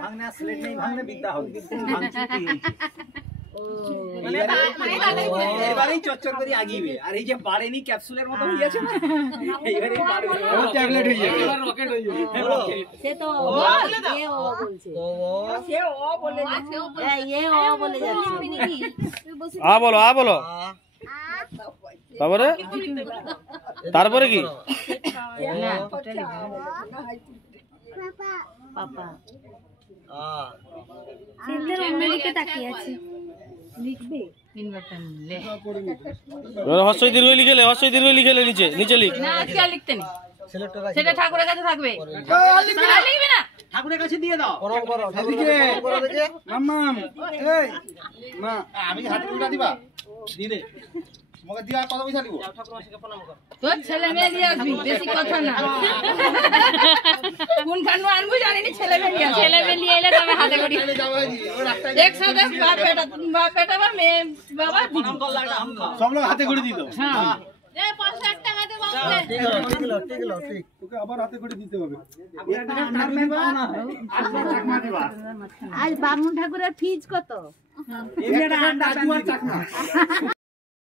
ভাঙনা slate নেই, ভাঙনা বিদ্যা হবে। এবারেই চচ্চর করে আগিবে। আর এই যে বাড়েনি ক্যাপসুলের মতো হয়ে আছে না, এইবারেই বাড়বে, ট্যাবলেট হয়ে যাবে, এবার রকেট হয়ে যাবে। সে তো ও বলছে, সে ও বলে যাচ্ছে, এ ও বলে যাচ্ছে। আ বলো তারপরে কি? পাপা সিলের অন্যদিকে তাকিয়ে আছে, লিখবে হর্ষই দীর্ঘ লিখেলে নিচে লিখ না, আজকে আর লিখতে নেই, সেটা ঠাকুরের কাছে থাকবে। লিখবে না, ঠাকুরের কাছে দিয়ে দাও। মা আমি হাতে তুলে দিবা, দিয়ে দে আমাকে দিয়া, কত পয়সা দিব? তোর ছেলে মেয়ে দিয়ে আসবি, বেশি কথা না। কোন খানু আনবো জানিনি, ছেলে মেয়ে নিয়ে এলে তবে হাতে করি একসাথে বাপ বেটা বা মেয়ে বাবা সব লোক হাতে করে দিত। হ্যাঁ, তোকে আবার হাতে করে দিতে হবে। আজ বামুন ঠাকুরের ফিজ কত?